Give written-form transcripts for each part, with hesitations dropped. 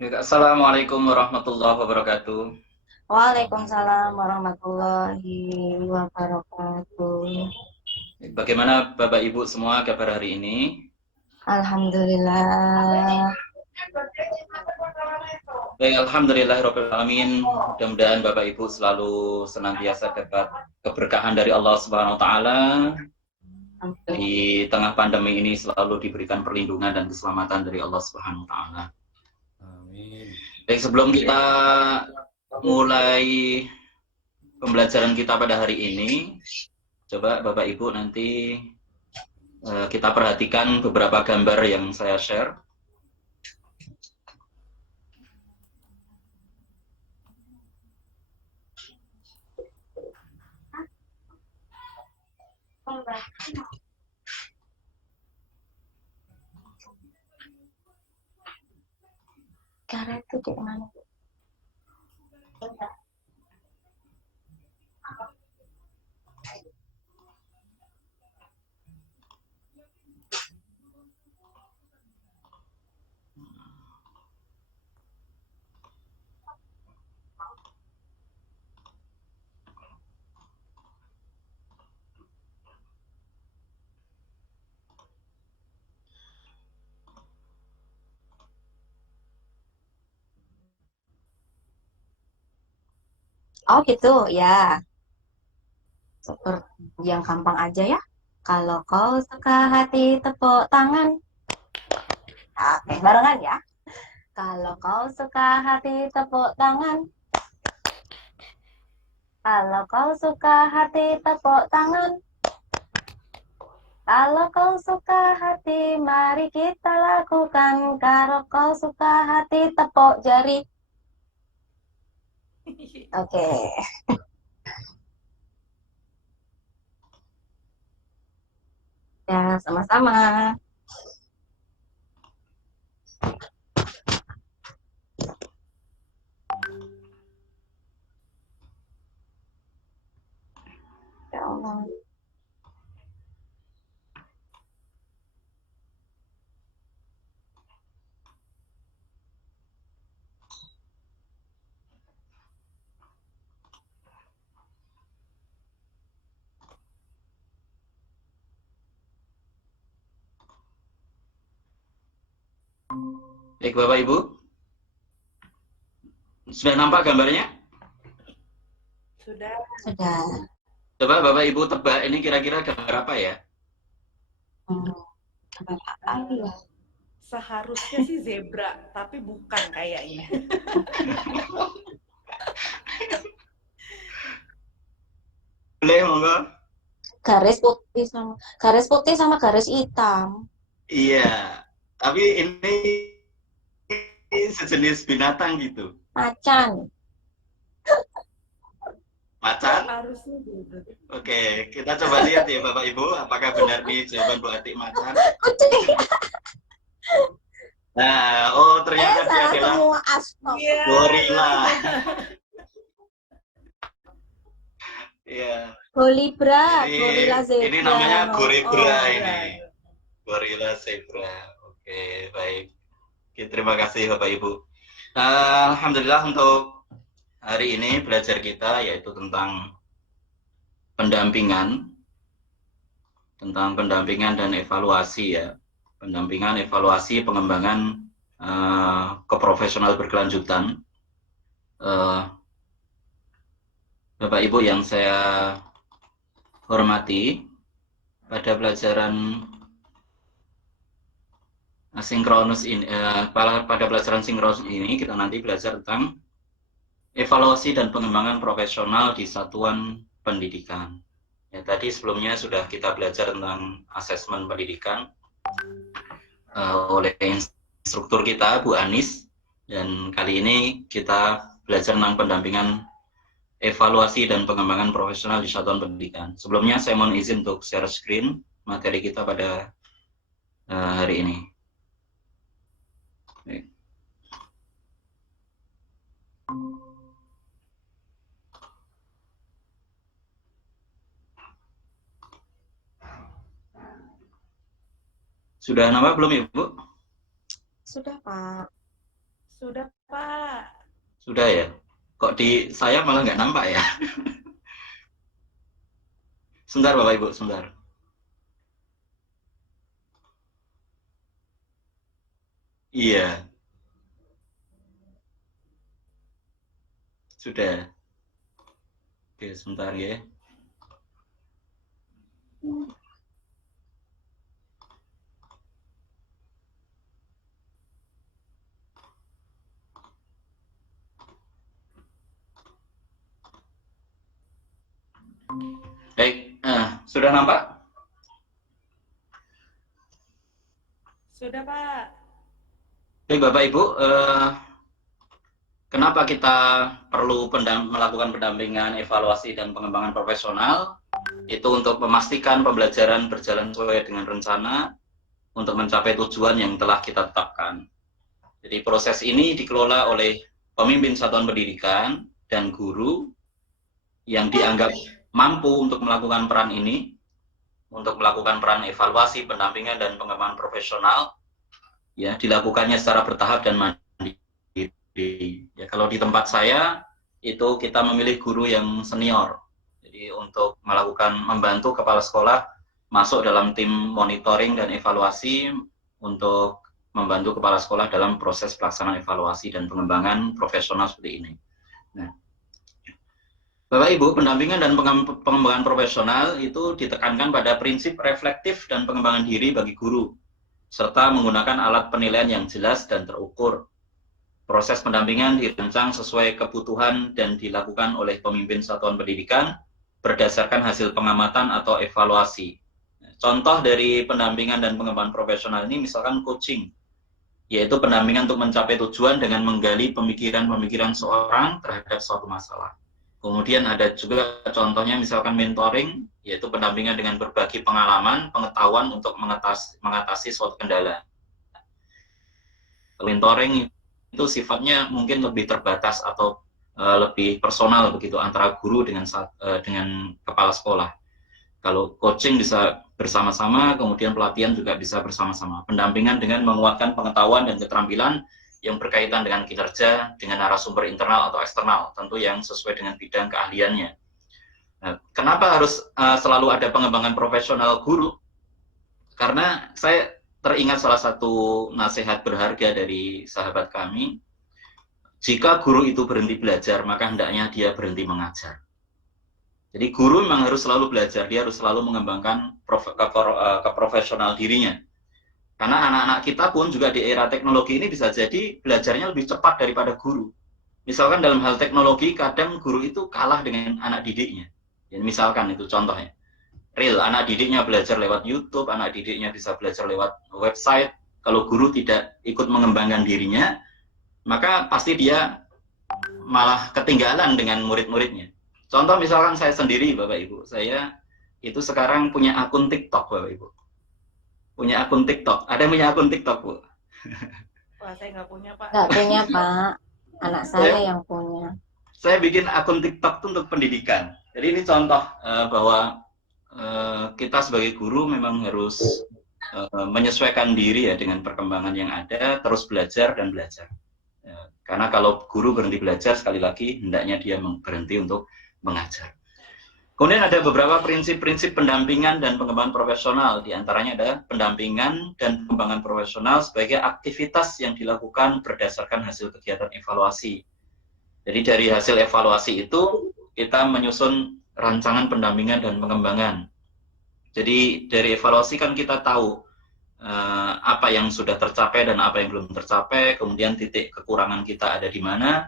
Ya, Assalamualaikum warahmatullahi wabarakatuh. Waalaikumsalam warahmatullahi wabarakatuh. Bagaimana Bapak Ibu semua kabar hari ini? Alhamdulillah. Baik, alhamdulillahirabbil alamin. Mudah-mudahan Bapak Ibu selalu senantiasa dapat keberkahan dari Allah Subhanahu wa taala. Amin. Di tengah pandemi ini selalu diberikan perlindungan dan keselamatan dari Allah Subhanahu wa taala. Amin. Baik, sebelum kita mulai pembelajaran kita pada hari ini, coba Bapak Ibu nanti kita perhatikan beberapa gambar yang saya share. Karet itu di mana? Oh gitu ya. Seperti yang gampang aja ya. Kalau kau suka hati tepuk tangan. Oke, barengan ya. Kalau kau suka hati tepuk tangan. Kalau kau suka hati tepuk tangan. Kalau kau suka hati, mari kita lakukan. Kalau kau suka hati, tepuk jari. Oke. Ya, sama-sama. Ya Allah. Baik Bapak Ibu, sudah nampak gambarnya? Sudah. Sudah. Coba Bapak Ibu tebak ini kira-kira gambar apa ya? Hmm, apa ya? Seharusnya sih zebra, tapi bukan kayaknya. Boleh monggo? Garis putih sama garis hitam. Iya, tapi ini sejenis binatang gitu. Macan. Macan? Harusnya gitu. Oke, kita coba lihat ya Bapak Ibu, apakah benar nih jawaban Bu Atik macan? Kucing. Nah, oh ternyata dia Salah adalah semua aspal. Iya. gorila. Iya, Golibra, ini gorila ini zebra. namanya goribra Oh. ini. Gorila zebra. Oke, baik. Oke, terima kasih Bapak Ibu. Alhamdulillah untuk hari ini belajar kita yaitu tentang pendampingan, dan evaluasi ya. Pendampingan, evaluasi, pengembangan keprofesional berkelanjutan. Bapak Ibu yang saya hormati, pada pelajaran sinkronus ini, pada pelajaran sinkronus ini kita nanti belajar tentang evaluasi dan pengembangan profesional di satuan pendidikan. Ya, tadi sebelumnya sudah kita belajar tentang asesmen pendidikan oleh instruktur kita Bu Anis, dan kali ini kita belajar tentang pendampingan evaluasi dan pengembangan profesional di satuan pendidikan. Sebelumnya saya mohon izin untuk share screen materi kita pada hari ini. Baik. Sudah nampak belum Ibu? Sudah, Pak. Sudah, Pak. Sudah ya? Kok di saya malah nggak nampak ya? Sebentar Bapak Ibu, sebentar. Iya, sudah. Oke, sebentar ya. Baik, sudah nampak? Sudah, Pak. Baik Bapak Ibu, kenapa kita perlu melakukan pendampingan, evaluasi, dan pengembangan profesional? Itu untuk memastikan pembelajaran berjalan sesuai dengan rencana untuk mencapai tujuan yang telah kita tetapkan. Jadi proses ini dikelola oleh pemimpin satuan pendidikan dan guru yang dianggap mampu untuk melakukan peran ini, untuk melakukan peran evaluasi, pendampingan, dan pengembangan profesional, ya dilakukannya secara bertahap dan mandiri. Ya, kalau di tempat saya itu kita memilih guru yang senior. Jadi untuk membantu kepala sekolah masuk dalam tim monitoring dan evaluasi untuk membantu kepala sekolah dalam proses pelaksanaan evaluasi dan pengembangan profesional seperti ini. Nah, Bapak Ibu, pendampingan dan pengembangan profesional itu ditekankan pada prinsip reflektif dan pengembangan diri bagi guru, serta menggunakan alat penilaian yang jelas dan terukur. Proses pendampingan dirancang sesuai kebutuhan dan dilakukan oleh pemimpin satuan pendidikan berdasarkan hasil pengamatan atau evaluasi. Contoh dari pendampingan dan pengembangan profesional ini misalkan coaching, yaitu pendampingan untuk mencapai tujuan dengan menggali pemikiran-pemikiran seorang terhadap suatu masalah. Kemudian ada juga contohnya misalkan mentoring, yaitu pendampingan dengan berbagi pengalaman, pengetahuan untuk mengatasi suatu kendala. Mentoring itu sifatnya mungkin lebih terbatas atau lebih personal begitu antara guru dengan kepala sekolah. Kalau coaching bisa bersama-sama, kemudian pelatihan juga bisa bersama-sama. Pendampingan dengan menguatkan pengetahuan dan keterampilan yang berkaitan dengan kinerja, dengan narasumber internal atau eksternal, tentu yang sesuai dengan bidang keahliannya. Nah, kenapa harus selalu ada pengembangan profesional guru? Karena saya teringat salah satu nasihat berharga dari sahabat kami, jika guru itu berhenti belajar, maka hendaknya dia berhenti mengajar. Jadi guru memang harus selalu belajar, dia harus selalu mengembangkan keprofesional dirinya. Karena anak-anak kita pun juga di era teknologi ini bisa jadi belajarnya lebih cepat daripada guru. Misalkan dalam hal teknologi, kadang guru itu kalah dengan anak didiknya. Ya, misalkan itu contohnya. Real, anak didiknya belajar lewat YouTube, anak didiknya bisa belajar lewat website. Kalau guru tidak ikut mengembangkan dirinya, maka pasti dia malah ketinggalan dengan murid-muridnya. Contoh misalkan saya sendiri, Bapak Ibu, saya itu sekarang punya akun TikTok, Bapak Ibu. Punya akun TikTok. Ada yang punya akun TikTok, Bu? Wah, saya nggak punya, Pak. Nggak punya, Pak. Anak saya yang punya. Saya bikin akun TikTok itu untuk pendidikan. Jadi ini contoh bahwa kita sebagai guru memang harus menyesuaikan diri ya dengan perkembangan yang ada, terus belajar dan belajar. Karena kalau guru berhenti belajar, sekali lagi hendaknya dia berhenti untuk mengajar. Kemudian ada beberapa prinsip-prinsip pendampingan dan pengembangan profesional, diantaranya ada pendampingan dan pengembangan profesional sebagai aktivitas yang dilakukan berdasarkan hasil kegiatan evaluasi. Jadi dari hasil evaluasi itu kita menyusun rancangan pendampingan dan pengembangan. Jadi dari evaluasi kan kita tahu apa yang sudah tercapai dan apa yang belum tercapai, kemudian titik kekurangan kita ada di mana,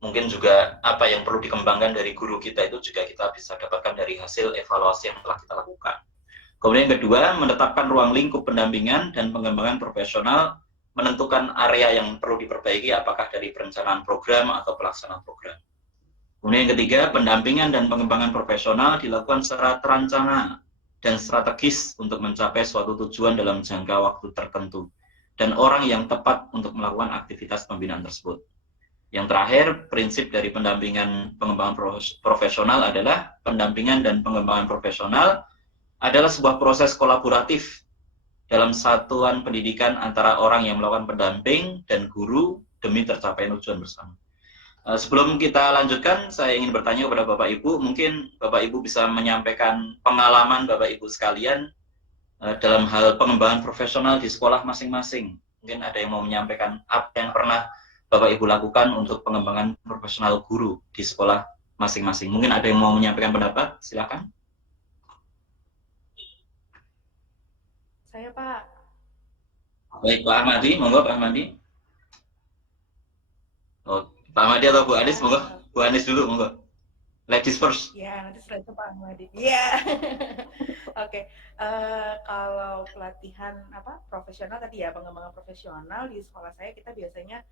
mungkin juga apa yang perlu dikembangkan dari guru kita itu juga kita bisa dapatkan dari hasil evaluasi yang telah kita lakukan. Kemudian yang kedua, menetapkan ruang lingkup pendampingan dan pengembangan profesional, menentukan area yang perlu diperbaiki apakah dari perencanaan program atau pelaksanaan program. Kemudian yang ketiga, pendampingan dan pengembangan profesional dilakukan secara terancana dan strategis untuk mencapai suatu tujuan dalam jangka waktu tertentu dan orang yang tepat untuk melakukan aktivitas pembinaan tersebut. Yang terakhir, prinsip dari pendampingan pengembangan profesional adalah pendampingan dan pengembangan profesional adalah sebuah proses kolaboratif dalam satuan pendidikan antara orang yang melakukan pendamping dan guru demi tercapai tujuan bersama. Sebelum kita lanjutkan, saya ingin bertanya kepada Bapak Ibu, mungkin Bapak Ibu bisa menyampaikan pengalaman Bapak Ibu sekalian dalam hal pengembangan profesional di sekolah masing-masing. Mungkin ada yang mau menyampaikan apa yang pernah Bapak Ibu lakukan untuk pengembangan profesional guru di sekolah masing-masing. Mungkin ada yang mau menyampaikan pendapat, silakan. Saya Pak. Baik, Pak Ahmadi, monggo Pak Ahmadi. Oh, Pak Ahmadi atau Bu Anis, monggo. Bu Anis dulu, monggo. Ladies first. Ya, nanti setelah itu Pak Ahmadi. Iya. Oke. Kalau pelatihan profesional tadi ya, pengembangan profesional di sekolah saya, kita biasanya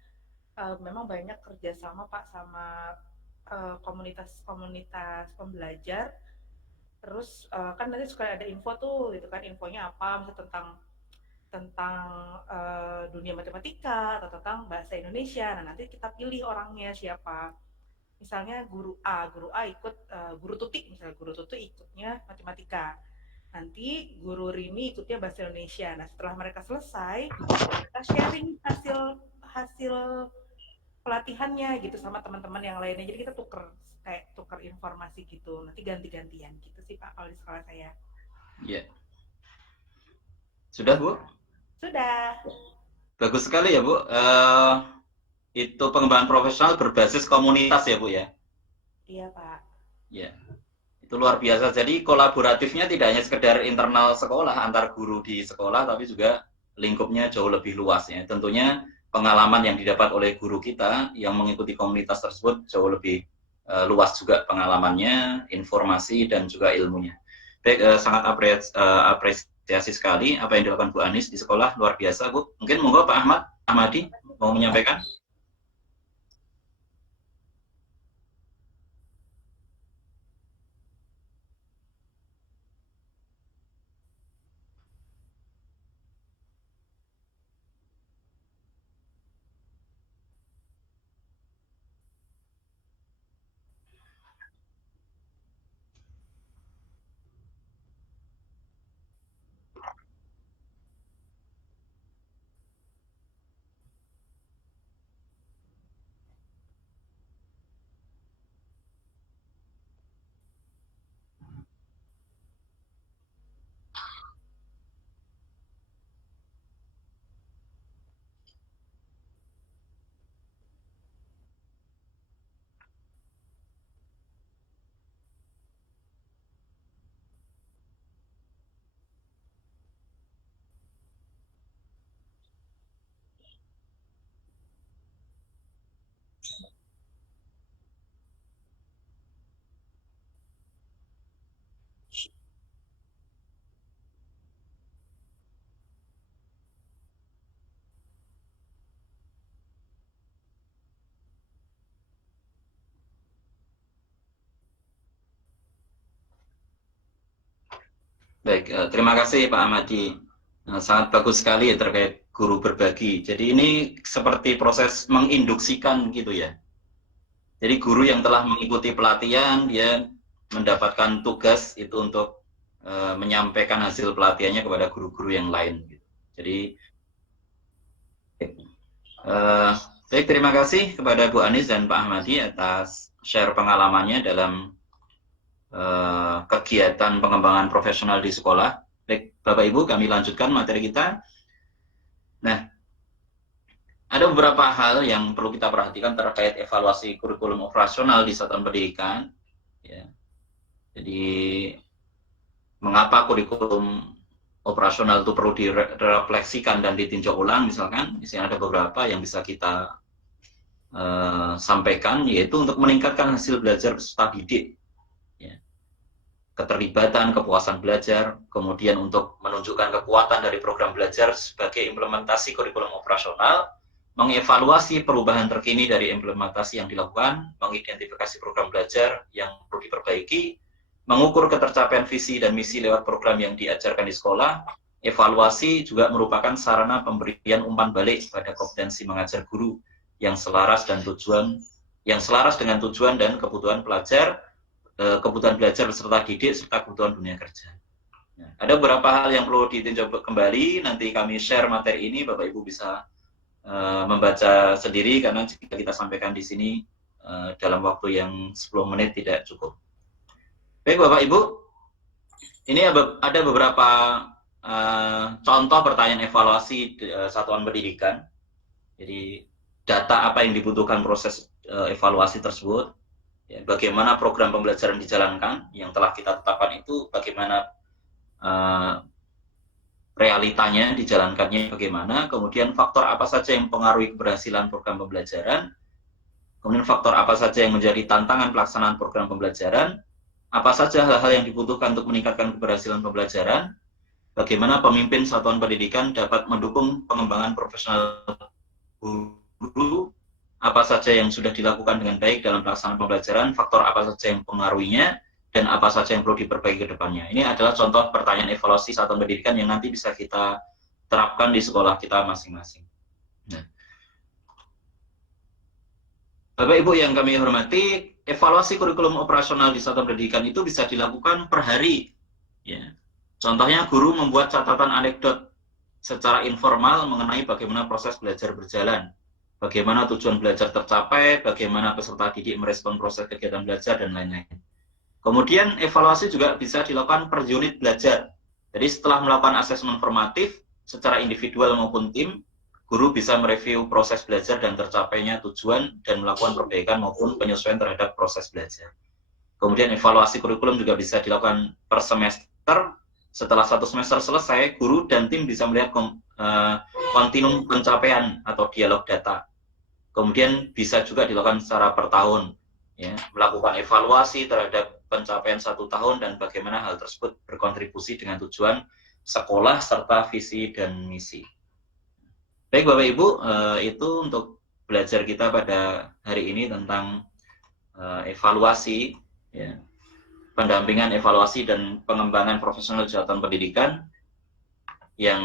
memang banyak kerjasama Pak sama komunitas-komunitas pembelajar. Terus kan nanti suka ada info tuh, gitu kan, infonya apa, misalnya tentang dunia matematika atau tentang bahasa Indonesia. Nah, nanti kita pilih orangnya siapa. Misalnya guru A ikut guru Tuti, misalnya guru Tuti ikutnya matematika. Nanti guru Rini ikutnya bahasa Indonesia. Nah, setelah mereka selesai, kita sharing hasil pelatihannya gitu sama teman-teman yang lainnya. Jadi kita tukar informasi gitu. Nanti ganti-gantian gitu sih Pak kalau di sekolah saya. Iya. Sudah, Bu? Sudah. Bagus sekali ya, Bu. Itu pengembangan profesional berbasis komunitas ya, Bu ya? Iya, Pak. Ya, itu luar biasa. Jadi kolaboratifnya tidak hanya sekedar internal sekolah, antar guru di sekolah, tapi juga lingkupnya jauh lebih luas ya. Tentunya pengalaman yang didapat oleh guru kita yang mengikuti komunitas tersebut jauh lebih luas juga pengalamannya, informasi, dan juga ilmunya. Baik, sangat apresiasi sekali apa yang dilakukan Bu Anis di sekolah, luar biasa, Bu. Mungkin monggo Pak Ahmadi mau menyampaikan. Baik, terima kasih Pak Ahmadi. Sangat bagus sekali ya terkait guru berbagi. Jadi ini seperti proses menginduksikan gitu ya. Jadi guru yang telah mengikuti pelatihan, dia mendapatkan tugas itu untuk menyampaikan hasil pelatihannya kepada guru-guru yang lain. Jadi, baik, terima kasih kepada Bu Anis dan Pak Ahmadi atas share pengalamannya dalam kegiatan pengembangan profesional di sekolah. Baik, Bapak Ibu, kami lanjutkan materi kita. Nah, ada beberapa hal yang perlu kita perhatikan terkait evaluasi kurikulum operasional di satuan pendidikan. Ya. Jadi, mengapa kurikulum operasional itu perlu direfleksikan dan ditinjau ulang, misalkan, di sini ada beberapa yang bisa kita sampaikan, yaitu untuk meningkatkan hasil belajar peserta didik. Keterlibatan, kepuasan belajar, kemudian untuk menunjukkan kekuatan dari program belajar sebagai implementasi kurikulum operasional, mengevaluasi perubahan terkini dari implementasi yang dilakukan, mengidentifikasi program belajar yang perlu diperbaiki, mengukur ketercapaian visi dan misi lewat program yang diajarkan di sekolah. Evaluasi juga merupakan sarana pemberian umpan balik pada kompetensi mengajar guru yang selaras dengan tujuan dan kebutuhan pelajar, kebutuhan belajar peserta didik, serta kebutuhan dunia kerja. Nah, ada beberapa hal yang perlu ditinjau kembali, nanti kami share materi ini, Bapak Ibu bisa membaca sendiri karena jika kita sampaikan di sini dalam waktu yang 10 menit tidak cukup. Baik Bapak Ibu, ini ada beberapa contoh pertanyaan evaluasi satuan pendidikan. Jadi data apa yang dibutuhkan proses evaluasi tersebut, ya, bagaimana program pembelajaran dijalankan yang telah kita tetapkan itu, bagaimana realitanya dijalankannya bagaimana, kemudian faktor apa saja yang mempengaruhi keberhasilan program pembelajaran, kemudian faktor apa saja yang menjadi tantangan pelaksanaan program pembelajaran, apa saja hal-hal yang dibutuhkan untuk meningkatkan keberhasilan pembelajaran, bagaimana pemimpin satuan pendidikan dapat mendukung pengembangan profesional guru, apa saja yang sudah dilakukan dengan baik dalam pelaksanaan pembelajaran, faktor apa saja yang mempengaruhinya, dan apa saja yang perlu diperbaiki ke depannya. Ini adalah contoh pertanyaan evaluasi satuan pendidikan yang nanti bisa kita terapkan di sekolah kita masing-masing. Nah, Bapak Ibu yang kami hormati, evaluasi kurikulum operasional di satuan pendidikan itu bisa dilakukan per hari. Ya. Contohnya guru membuat catatan anekdot secara informal mengenai bagaimana proses belajar berjalan, bagaimana tujuan belajar tercapai, bagaimana peserta didik merespon proses kegiatan belajar, dan lain-lain. Kemudian evaluasi juga bisa dilakukan per unit belajar. Jadi setelah melakukan asesmen formatif secara individual maupun tim, guru bisa mereview proses belajar dan tercapainya tujuan dan melakukan perbaikan maupun penyesuaian terhadap proses belajar. Kemudian evaluasi kurikulum juga bisa dilakukan per semester. Setelah satu semester selesai, guru dan tim bisa melihat kontinum pencapaian atau dialog data. Kemudian bisa juga dilakukan secara per tahun, ya, melakukan evaluasi terhadap pencapaian 1 tahun dan bagaimana hal tersebut berkontribusi dengan tujuan sekolah serta visi dan misi. Baik Bapak Ibu, itu untuk belajar kita pada hari ini tentang evaluasi, ya, pendampingan evaluasi dan pengembangan profesional satuan pendidikan yang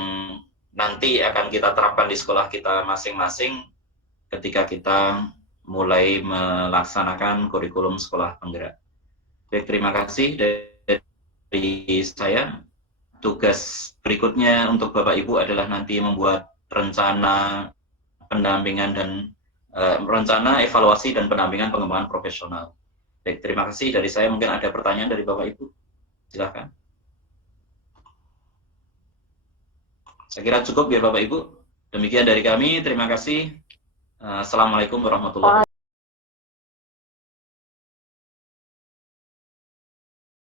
nanti akan kita terapkan di sekolah kita masing-masing ketika kita mulai melaksanakan kurikulum sekolah penggerak. Baik, terima kasih dari saya. Tugas berikutnya untuk Bapak Ibu adalah nanti membuat rencana pendampingan dan rencana evaluasi dan pendampingan pengembangan profesional. Baik, terima kasih dari saya. Mungkin ada pertanyaan dari Bapak Ibu. Silakan. Saya kira cukup ya Bapak Ibu. Demikian dari kami. Terima kasih. Assalamualaikum warahmatullahi wabarakatuh.